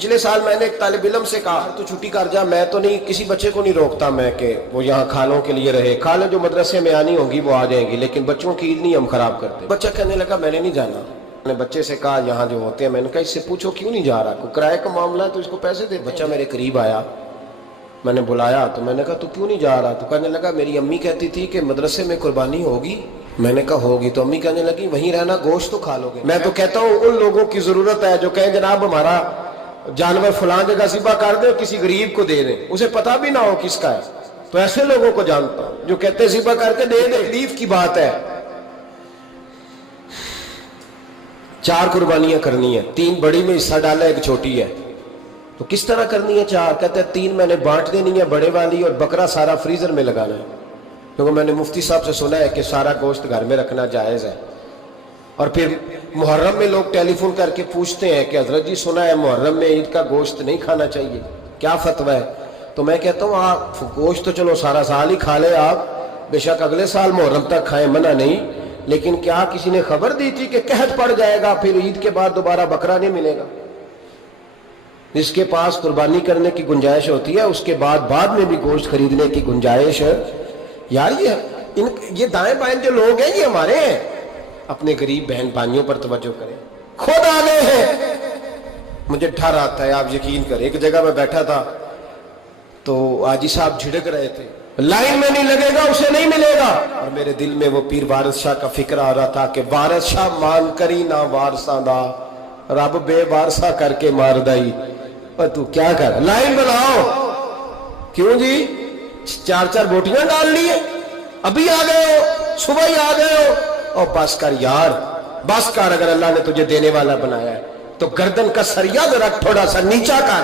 پچھلے سال میں نے ایک طالب علم سے کہا تو چھٹی کر جا، میں تو نہیں کسی بچے کو نہیں روکتا میں کہ وہ یہاں کھالوں کے لیے رہے، کھالیں جو مدرسے میں آنی ہوں گی وہ آ جائیں گی، لیکن بچوں کی عید نہیں ہم خراب کرتے۔ بچہ کہنے لگا میں نے نہیں جانا۔ میں نے بچے سے کہا یہاں جو ہوتے ہیں، میں نے کہا اس سے پوچھو کیوں نہیں جا رہا، کوئی کرائے کا معاملہ ہے تو اس کو پیسے دے۔ بچہ میرے قریب آیا، میں نے بلایا تو میں نے کہا تو کیوں نہیں جا رہا؟ تو کہنے لگا میری امی کہتی تھی کہ مدرسے میں قربانی ہوگی۔ میں نے کہا ہوگی، تو امی کہنے لگی وہیں رہنا، گوشت تو کھا لو گے۔ میں تو کہتا ہوں ان لوگوں کی ضرورت ہے جو کہیں جناب ہمارا جانور فلاں جگہ ذبح کر دے اور کسی غریب کو دے دیں، اسے پتہ بھی نہ ہو کس کا ہے، تو ایسے لوگوں کو جانتا ہوں جو کہتے ہیں ذبح کر کے دے دے۔ تکلیف کی بات ہے، 4 قربانیاں کرنی ہیں، 3 بڑی میں حصہ ڈالا، 1 چھوٹی ہے، تو کس طرح کرنی ہے 4؟ کہتے ہیں 3 میں نے بانٹ دینی ہے بڑے والی، اور بکرا سارا فریزر میں لگانا ہے، کیونکہ میں نے مفتی صاحب سے سنا ہے کہ سارا گوشت گھر میں رکھنا جائز ہے۔ اور پھر محرم میں لوگ ٹیلی فون کر کے پوچھتے ہیں کہ حضرت جی سنا ہے محرم میں عید کا گوشت نہیں کھانا چاہیے، کیا فتویٰ ہے؟ تو میں کہتا ہوں آپ گوشت تو چلو سارا سال ہی کھا لے آپ، بے شک اگلے سال محرم تک کھائیں، منع نہیں، لیکن کیا کسی نے خبر دی تھی کہ قحط پڑ جائے گا پھر عید کے بعد دوبارہ بکرا نہیں ملے گا؟ جس کے پاس قربانی کرنے کی گنجائش ہوتی ہے اس کے بعد میں بھی گوشت خریدنے کی گنجائش ہے۔ یار یہ دائیں بائیں جو لوگ ہیں یہ ہمارے ہیں، اپنے غریب بہن بھائیوں پر توجہ کریں، خود آ گئے ہیں۔ مجھے ڈر آتا ہے، آپ یقین کریں، ایک جگہ میں بیٹھا تھا تو حاجی صاحب جھڑک رہے تھے، لائن میں نہیں لگے گا اسے نہیں ملے گا، اور میرے دل میں وہ پیر وارث شاہ کا فکر آ رہا تھا کہ وارث شاہ مان کری نہ وارثاں دا، رب بے وارثا کر کے مار دائی، اور تو کیا کر، لائن بناؤ۔ کیوں جی 4 بوٹیاں ڈال لیے، ابھی آ گئے ہو، صبح ہی آ گئے ہو، اور بس کر یار، بس کر، اگر اللہ نے تجھے دینے والا بنایا ہے تو گردن کا سریا ذرا تھوڑا سا نیچا کر۔